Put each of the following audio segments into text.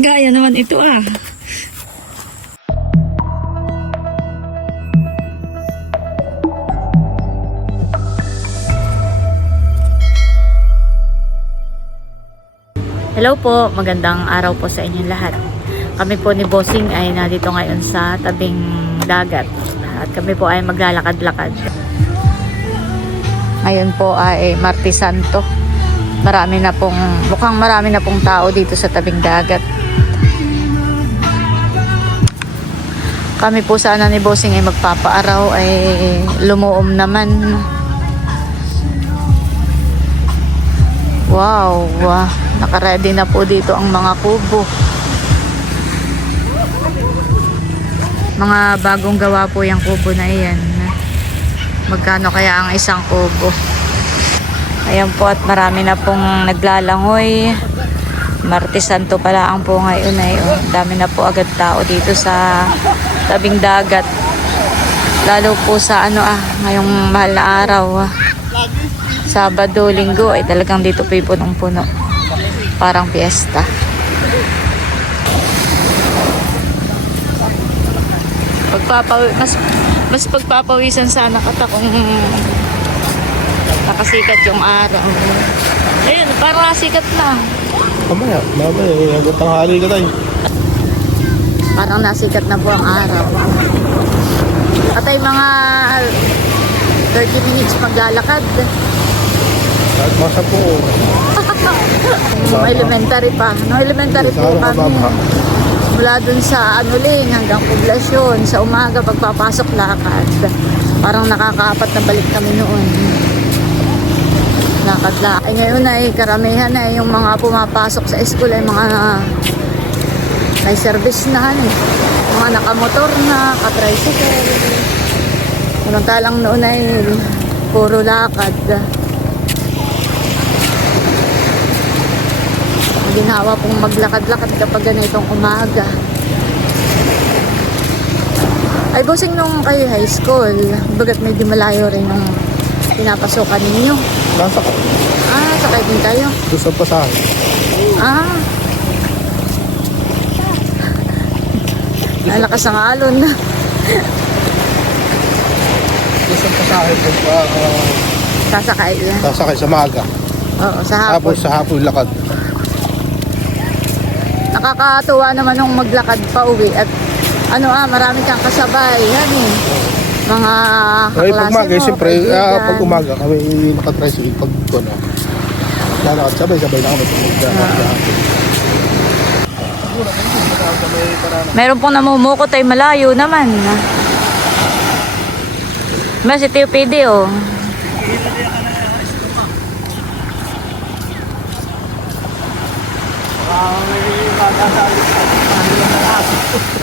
Kaya naman ito ah. Hello po, magandang araw po sa inyong lahat. Kami po ni Bossing ay nandito ngayon sa tabing dagat. At kami po ay maglalakad-lakad. Ngayon po ay Martes Santo. Mukhang marami na pong tao dito sa tabing dagat. Kami po sana ni Bossing ay magpapaaraw ay lumuom naman. Wow, nakaready na po dito ang mga kubo. Mga bagong gawa po yung kubo na iyan. Magkano kaya ang isang kubo? Ayan po at marami na pong naglalangoy. Martes Santo pala ang po ngayon ay dami na po agad tao dito sa tabing dagat. Lalo po sa ngayong mahal na araw. Sabado, Linggo ay talagang dito po punong-puno. Parang piyesta. Mas pagpapawisan sana kata kung nakasikat yung araw. Ayun, parang nasikat na. Mamaya, hanggang tanghali ka tayo. Parang nasikat na po ang araw. Katay mga 30 minutes maglalakad. Kahit masa po. Elementary pa. Elementary po kami. Mula dun sa hanggang poblasyon. Sa umaga pagpapasok lakad. Parang nakakaapat na balik kami noon. Lakad. Ay ngayon ay karamihan na yung mga pumapasok sa school ay mga may service na mga nakamotor na, ka-tricycle. Samantalang noon ay puro lakad. Ginawa pong maglakad-lakad kapag ganitong umaga. Ay, Bossing, nung kayo high school, bagat medyo malayo rin nung pinapasokan ninyo. Nasa ka. Sakay din tayo. Doon sa pasahe. Nalakas ang alon. Doon sa pasahe. Sasakay yan. Sasakay sa maaga. Oo, sa hapon. Tapos sa hapon lakad. Nakakatuwa naman nung maglakad pa uwi at marami kang kasabay mga kaklase Pag umaga, mo, siyempre, kaibigan. pag umaga kami nakatricycle, pag lalakad, sabay-sabay na kami. Meron pong namumukot ay malayo naman. Si Teo PD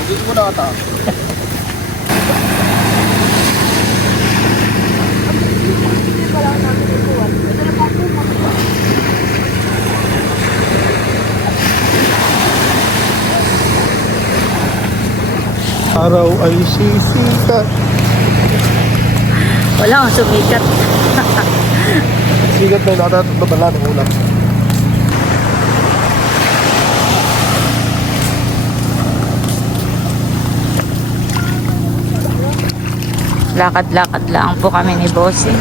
Hindi mo na ata. Araw ay sisikat. Wala akong sumikat. Sikat na yung natatabala ng ulam. Lakad-lakad lang po kami ni Bossing.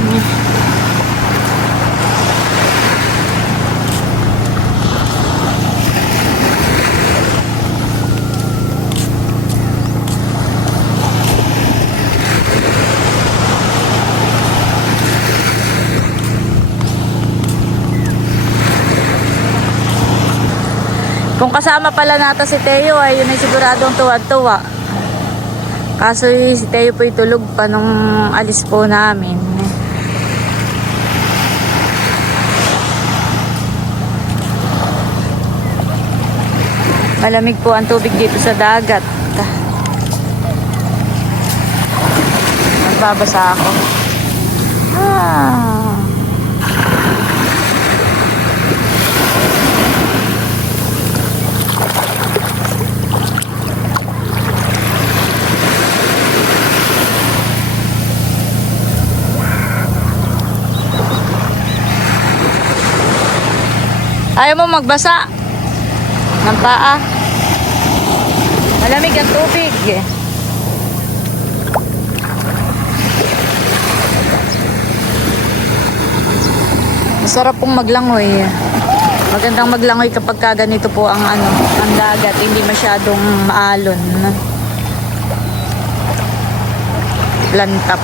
Kung kasama pala nata si Teo ay yun ay siguradong tuwa-tuwa. Kaso si Teo po'y tulog pa nung alis po namin. Malamig po ang tubig dito sa dagat. Nagbabasa ako. Ayaw mo magbasa ng paa. Malamig ang tubig. Masarap pong maglangoy. Magandang maglangoy kapag ganito po ang ang dagat, hindi masyadong maalon. Lantap.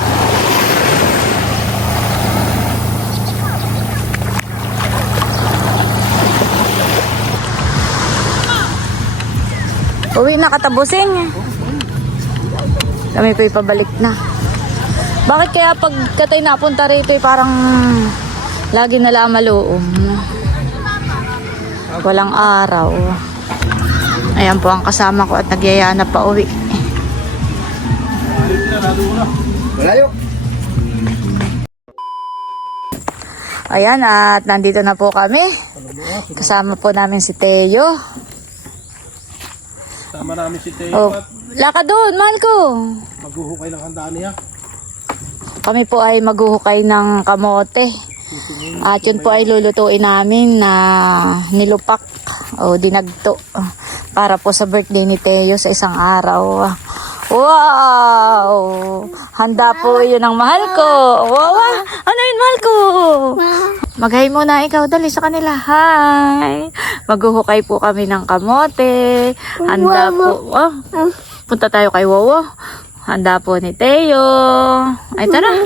Uwi na katabusing. Kami po ipabalik na. Bakit kaya pag katay napunta rito parang lagi na lang maluom? Walang araw. Ayan po ang kasama ko at nagyaya na pa uwi. Malayo. Ayan at nandito na po kami. Kasama po namin si Teo. Sama namin si Teo Oh, at laka doon, mahal ko. maghuhukay ng handa niya. Kami po ay maghuhukay ng kamote. At yun po ay lulutuin namin na nilupak o dinagto para po sa birthday ni Teo sa isang araw. Wow! Handa po yun ang mahal ko. Wow! Ano yun, mahal ko? Mag-hi muna ikaw. Dali sa kanila. Hi! Maghuhukay po kami ng kamote. Handa po. Oh, punta tayo kay Wowo. Handa po ni Teo. Ay, tara.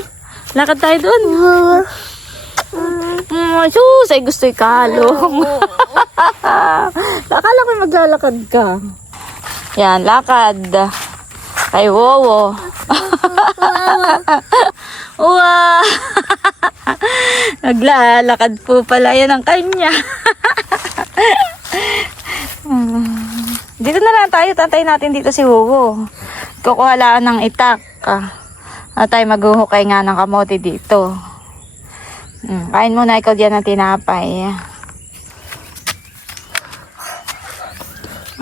Lakad tayo doon. Sus, ay gusto'y kalong. Akala ko maglalakad ka. Yan, lakad. Kay Wowo. Wow! Naglalakad po pala yan ang kanya. Dito na lang tayo. Tatay natin dito si Wowo. Kukuhalaan ng itak. At tayo maghuhukay nga ng kamote dito. Kain muna ikaw diyan ng tinapay.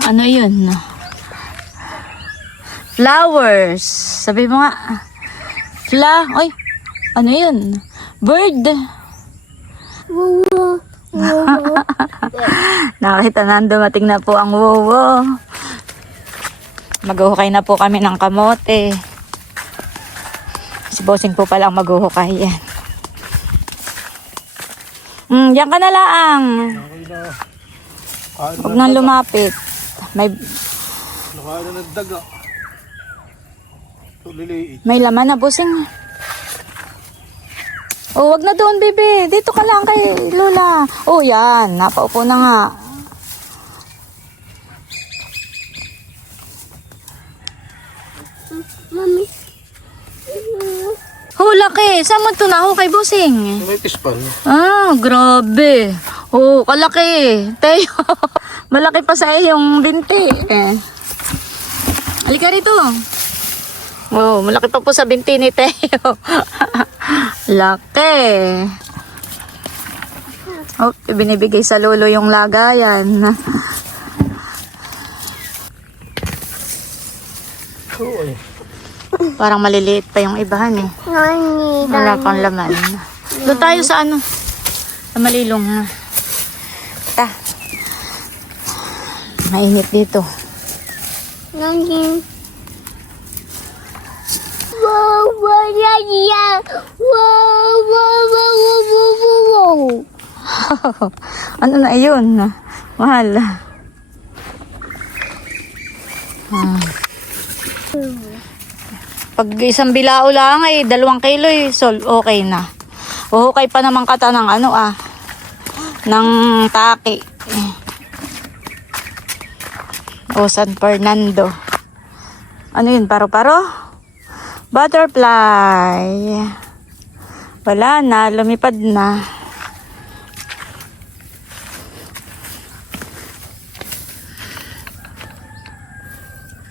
Ano yun? Flowers. Sabi mo nga. Oy, ano yun? Bird. Nakita na dumating na po ang Wowo. Maghuhukay na po kami ng kamote. Si Bossing po palang maghuhukay yan. Diyan ka na lang. Huwag nang lumapit. Nakain na ng daga. Liliit. May laman na, Bossing. Oh, wag na doon, bebe. Dito ka lang kay Lola. Oh, yan. Napaupo na nga. Mami. Oh, laki. Saan mo ito na? Kay Bossing. May tispan. Ah, grabe. Oh, kalaki. Teo, malaki pa sa iyong binti. Halika rito. Oh, malaki pa po sa binti ni Teo. Laki. Oh, binibigay sa lolo yung lagayan. Parang maliliit pa yung ibahan eh. Nani. Wala pang laman. Doon tayo sa ano? Sa malilong. Ta. Mainit dito. Nani. Wow, wow, yeah. Wow, wow, wow, wow, wow, wow. Ano na yun? Mahal. Pag isang bilao lang ay 2 kilo eh. So, okay na. Uhukay pa naman kata ng ng taki. O San Fernando. Ano yun? Paro-paro? Butterfly. Wala na. Lumipad na.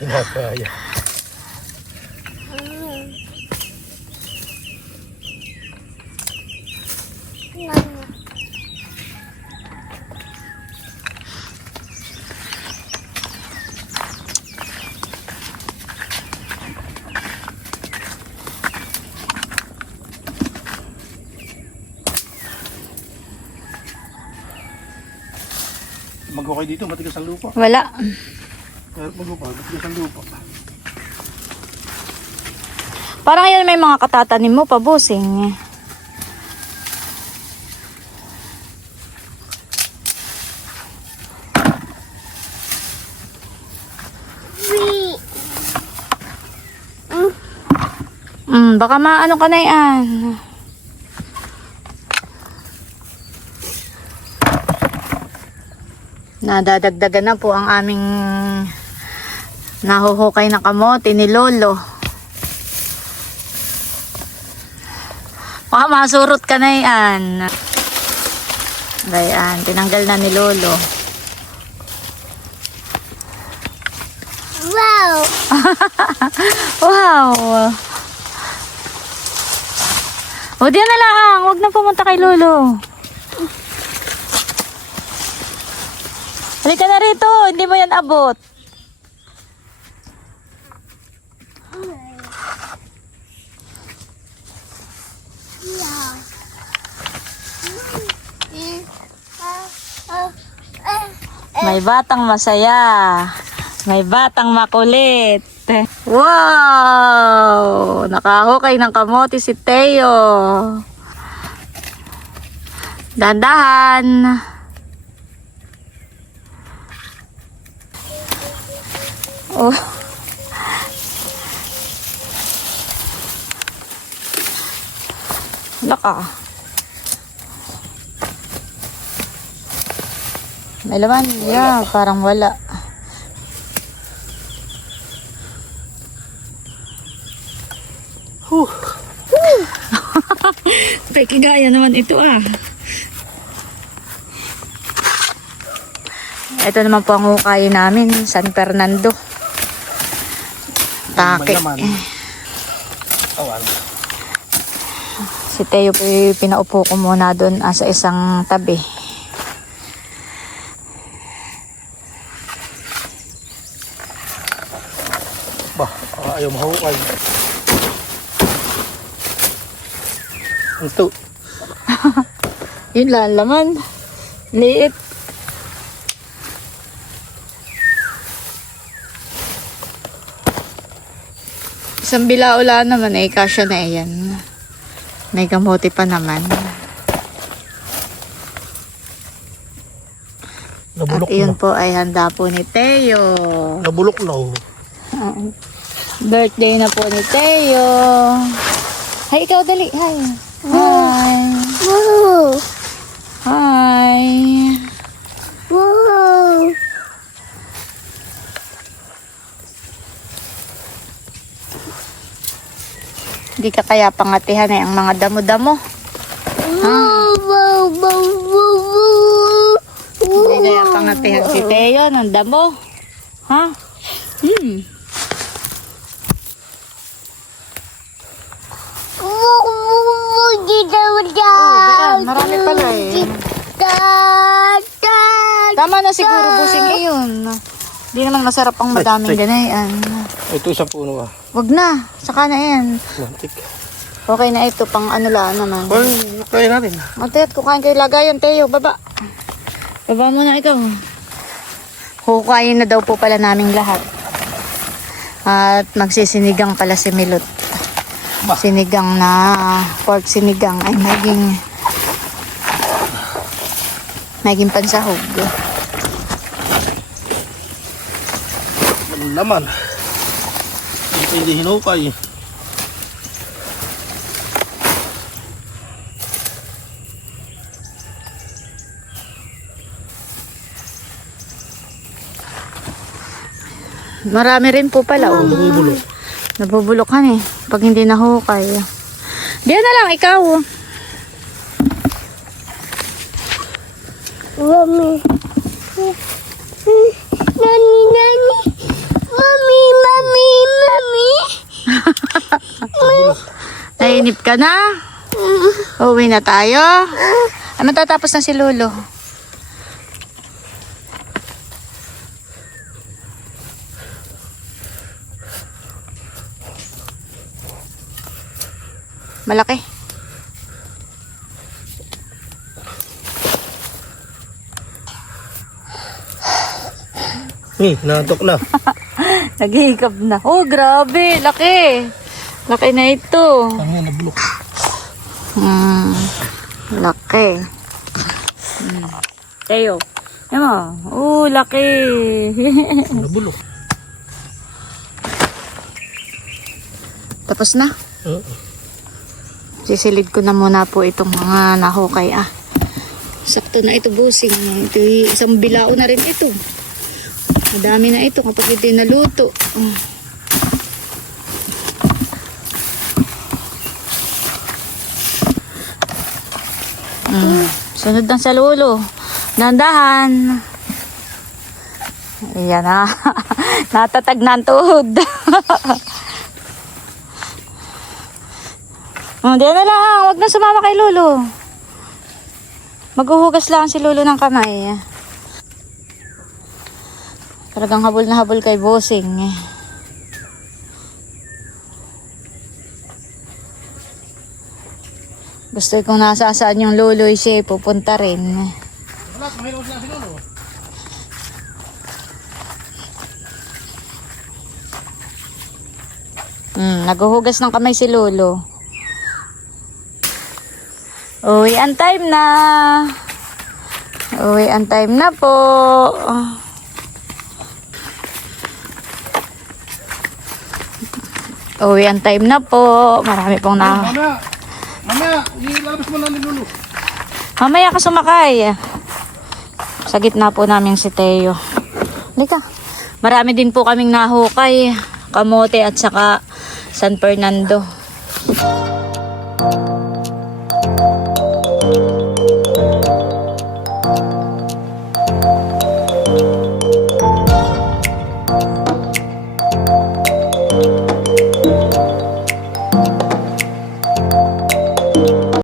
Tinapaya. Mag-okay dito, matigas ang lupa. Wala. Kaya mag-okay, matigas ang lupa. Parang yan may mga katatanim mo pa, bossing. Baka maano ka na yan. Nadadagdagan na po ang aming nahuhukay na kamote ni Lolo. Baka masurot ka na yan. Ayan, tinanggal na ni Lolo. Wow! Wow! O, diyan na lang. Huwag na pumunta kay Lolo. Halika na rito. Hindi mo yan abot. May batang masaya. May batang makulit. Wow! Nakahukay ng kamote si Teo. Dandahan. Oh. Laka. May laman. Yeah, parang wala. Pekigaya naman ito ah. Ito naman po ang hukay namin, San Fernando. Taki. Si Teo po pinaupo ko muna doon sa isang tabi. Bah, ayaw mahukay. Ito. Yun lang laman. Liit. Isang bilaula naman eh, kasya na yan. May kamote pa naman. Nabulok At yun na. po ay handa po ni Teo. Nabulok na oh. Birthday na po ni Teo. Hi, ikaw dali. Hi. Hi. Wow! Hi. Wow! Hindi ka kaya pangatihan eh ang mga damo-damo. Wow! Wow! Wow! Wow! Hindi kaya pangatihan si Teo ng damo. Ha? Marami pala eh. Tama na siguro busing iyon. Hindi naman masarap ang madaming ganayan. Ito isang puno ah. Wag na. Saka na yan. Lantik. Okay na ito. Pang ano lang naman. Ay, kaya natin. Matet, kukain kayo lagayan, Teo. Baba. Baba muna ikaw. Hukayin na daw po pala naming lahat. At magsisinigang pala si Milot. Sinigang na pork sinigang ay maging pansahog. Anong laman? Hindi pwede hinukay. Marami rin po pala. Oh. Nabubulok. Nabubulukan eh. Pag hindi nahukay. Diyan na lang ikaw. Mami. Nani, nani. Mami, mami, mami. Nainip ka na? Uwi na tayo? Ano tatapos na si Lolo? Malaki. Natok na. Naghihikab na. Oh, grabe. Laki. Laki na ito. Ano yan, nabulok. Laki. Teo. Yan mo. Oh, laki. Nabulok. Tapos na. Sisilid ko na muna po itong mga nahukay. Sakto na ito, busing. Ito, isang bilao na rin ito. Madami na ito kapag ito naluto. Sunod na sa lulo. Dandahan. Ayan na. Natatag na ang tuhod. Diyan na lang. Huwag na sumama kay Lolo. Maghuhugas lang si Lolo ng kamay. Talagang habol na habol kay Bossing. Gusto kong nasasaan yung Lolo siya pupunta rin. Wala, kumain na si Lolo. Naghuhugas ng kamay si Lolo. Uwi ang time na. Uwi ang time na po. Uwi ang time na po. Marami pong na. Mamaya, ilalabas mo na ni Lolo. Mamaya ka sumakay. Sa gitna po namin si Teo. Lika. Marami din po kaming nahukay. Kamote at saka San Fernando.